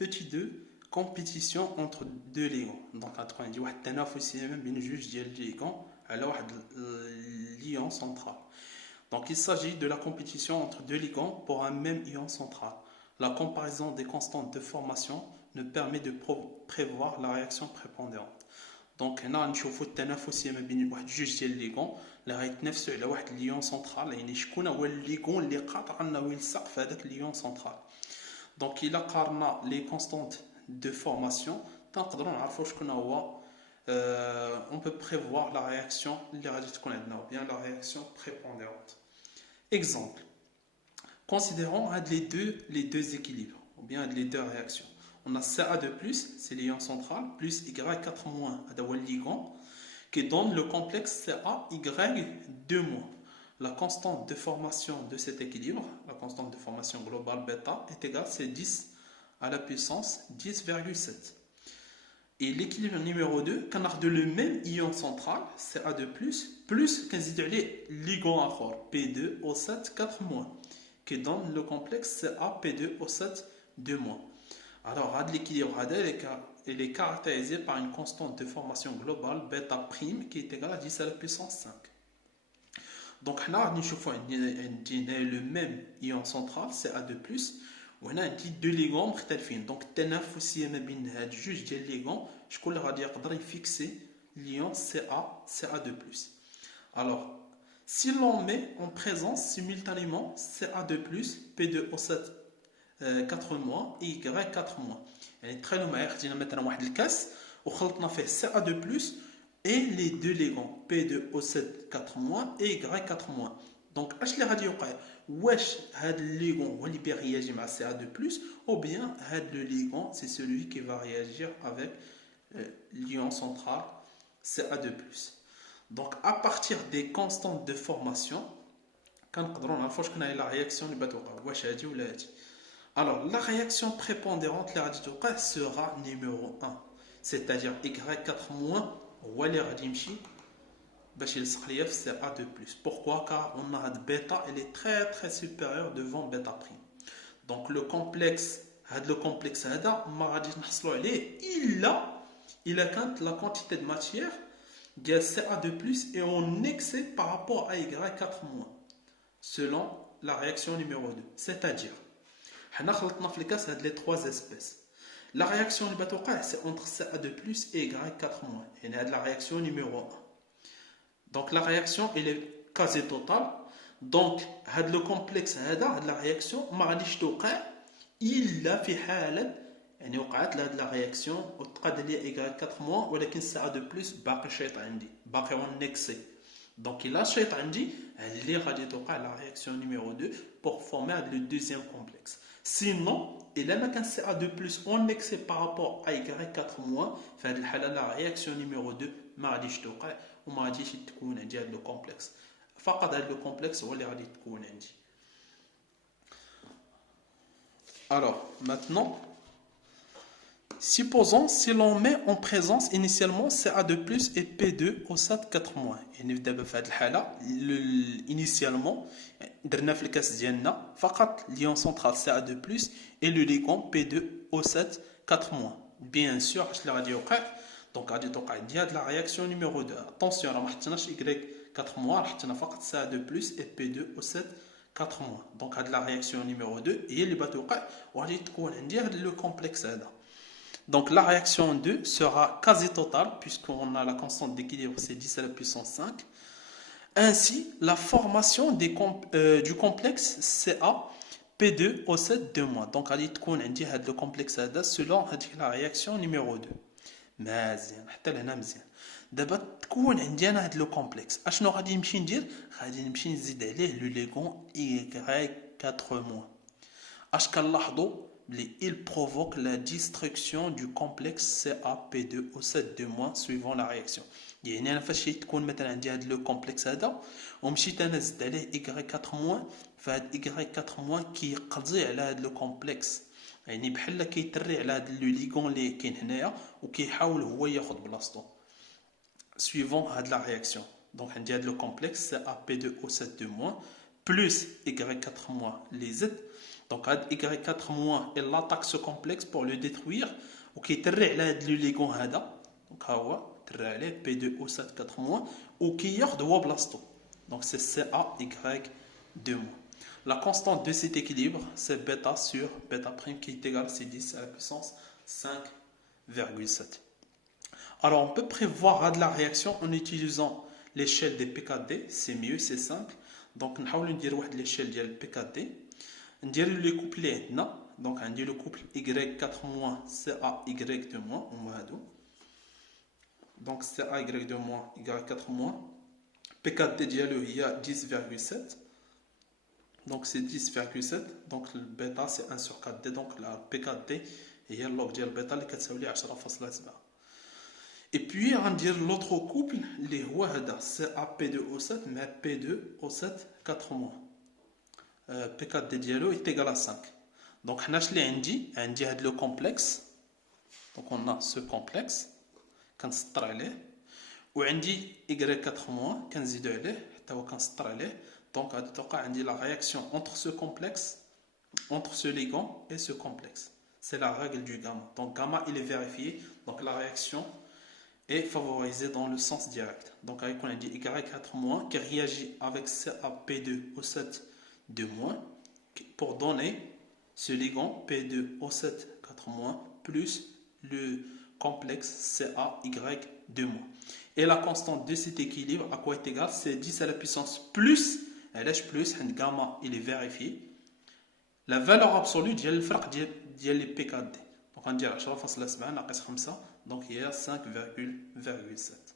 petit 2 compétition entre deux ligands. Donc on dit واحد التنافسيه ما بين جوج ديال الليغون على واحد l'ion central. Donc il s'agit de la compétition entre deux ligands pour un même ion central. La comparaison des constantes de formation nous permet de prévoir la réaction prépondérante. Donc هنا نشوفوا التنافسيه ما بين واحد جوج ديال الليغون اللي غيتنافسوا على واحد ليون سنترال، يعني شكون هو الليغون اللي قادر انه يلصق في هذاك الليون سنترال. دونك الا قارنا لي كونستانت دو فورماسيون تنقدروا نعرفوا شكون هو on peut prévoir la réaction اللي غادي تكون عندنا ou bien la réaction prépondérante. Exemple, considérons les deux équilibres ou bien les deux réactions. On a Ca2+, c'est l'ion central, plus Y4-, c'est le ligand, qui donne le complexe CaY2-. La constante de formation de cet équilibre, la constante de formation globale bêta, est égale à 10 à la puissance 10,7. Et l'équilibre numéro 2, quand on a le même ion central, Ca2+, plus qu'un ligand à fort, P2O7 4-, qui donne le complexe CaP2O7 2-. Alors, l'équilibre il est caractérisé par une constante de formation globale bêta prime qui est égale à 10 à la puissance 5. Donc, on a le même ion central, Ca2+, on a deux ligands مختلفين. Donc, التنافسية ما بين هاد جوج ديال ligands شكون اللي غادي يقدر يفيكسي l'ion Ca2+. Alors, si l'on met en présence simultanément Ca2+, P2O7 4-, et Y4-. يعني تخيلوا معايا خدينا مثلا واحد الكاس وخلطنا فيه Ca2+, et les deux ligands P2O7 4-, et Y4-. Donc اش اللي غادي يوقع؟ واش هاد الليغون هو اللي بيرياجي مع Ca2+, ou bien هاد le ligand c'est celui qui va réagir avec l'ion central Ca2+. Donc à partir des constantes de formation كنقدروا نعرفوا شكون هي la réaction اللي غتوقع، واش هادي ولا هادي. Alors la réaction prépondérante اللي غادي توقع sera numéro 1, c'est-à-dire Y4- هو اللي غادي يمشي باش يلصق ليا في Ca2+. Pourquoi? Car on a bêta, elle est très très supérieure devant bêta prime. Donc le complexe هذا ما غاديش نحصلوا عليه الا كانت la quantité de matière ديال Ca2+ est en excès par rapport à Y4- selon la réaction numéro 2. C'est-à-dire حنا خلطنا في الكاس هاد les trois espèces. La réaction اللي غتوقع c'est entre Ca2+ et Y4-, يعني هاد la réaction numéro 1. Donc la réaction elle est quasi totale. Donc هاد le complexe هاد la réaction ما غاديش توقع الا في حاله يعني وقعت لهاد لا رياكسيون وتقاد لي Y4- ولكن Ca2+ باقي شيط عندي، باقي اون اكسي. دونك الا شيط عندي اللي غادي توقع لا رياكسيون نيميرو 2 pour former le deuxième complexe. Sinon الا ما كان Ca2+ اون اكسي par rapport à Y4- في هاد الحاله لا رياكسيون نيميرو 2 ما غاديش توقع وما غاديش تكون عندي هاد لو كومبلكس، فقط هاد لو كومبلكس هو اللي غادي تكون عندي. Alors, maintenant, supposons si l'on met en présence initialement Ca2+ et P2O7 4-. يعني دابا في هذه الحالة initialement درنا في الكاس ديالنا فقط ل'ion central Ca2+ et le ligand P2O7 4-. Bien sûr اش اللي غادي يوقع؟ دونك غادي توقع عندي هاد لا رياكسيون نيميرو 2. اتونسيون راه ما حطيناش Y4-, راه حطينا فقط Ca2+ et P2O7 4-. Donc هاد la réaction numéro 2 هي اللي غتوقع وغادي تكون عندي هاد لو كومبلكس هذا. Donc la réaction 2 sera quasi totale puisqu'on a la constante d'équilibre c'est 10 à la puissance 5. Ainsi la formation du complexe CaP2O7 2-. Donc غادي تكون عندي هاد لو كومبلكس هذا selon هذيك la réaction numéro 2. مزيان حتى لهنا مزيان. دابا تكون عندي انا هاد لو كومبلكس اشنو غادي نمشي ندير؟ غادي نمشي نزيد عليه لو ليغون Y4-. اش كنلاحظوا بلي il provoque la destruction du complexe CaP2O7 2- suivant la réaction. يعني انا فاش تكون مثلا عندي هاد لو كومبلكس هذا ومشيت انا زدت عليه Y4- فهاد Y4- كيقضي على هاد لو كومبلكس، يعني بحال كيتري على هاد لو ليغون اللي كاين هنايا وكيحاول هو ياخذ بلاصتو suivant la réaction. Donc on dit le complexe CaP2O7 2- plus Y4- les Z Donc Y4 moins, il attaque ce complexe pour le détruire. وكيترع على هذا لو ليغون هذا. Donc ها هو ترع عليه P2O7 4 moins وكياخذ هو بلاصتو. Donc c'est CaY2 moins. La constante de cet équilibre, c'est bêta sur bêta prime qui est égal à C10 à la puissance 5,7. Alors on peut prévoir de la réaction en utilisant l'échelle des PKD, c'est mieux, c'est simple. Donc on va dire l'échelle de PKD. On dit le couple هنا. Donc on dit le couple Y4 moins CaY2 moins. Donc CaY2 moins Y4 moins. PKD il y a 10,7. Donc c'est 10,7. Donc le bêta c'est 1 sur 4D. Donc la PKD هي اللوغ ديال البيتا اللي كتساوي 10.7. Et puis on va dire l'autre couple اللي هو هذا CaP2O7 مع P2O7 4 moins. P4D ديالو est égal à 5. Donc حنا اش اللي عندي هذا لو كومبلكس. Donc on a ce complexe كنسطر عليه وعندي Y4 moins كنزيدو عليه حتى هو كنسطر عليه. Donc غادي توقع عندي la réaction entre ce complexe, entre ce ligand et ce complexe. C'est la règle du gamma. Donc gamma il est vérifié. Donc la réaction est favorisée dans le sens direct. Donc avec on a dit Y4 moins qui réagit avec CaP2O7 2 moins pour donner ce ligand P2O7 4 moins plus le complexe CaY2 moins. Et la constante de cet équilibre à quoi est égal? C'est 10 à la puissance plus LH plus gamma il est vérifié. La valeur absolue ديال الفرق ديال les PKD. Donc on dit 10.7 ناقص 5 donc il y a 5,7.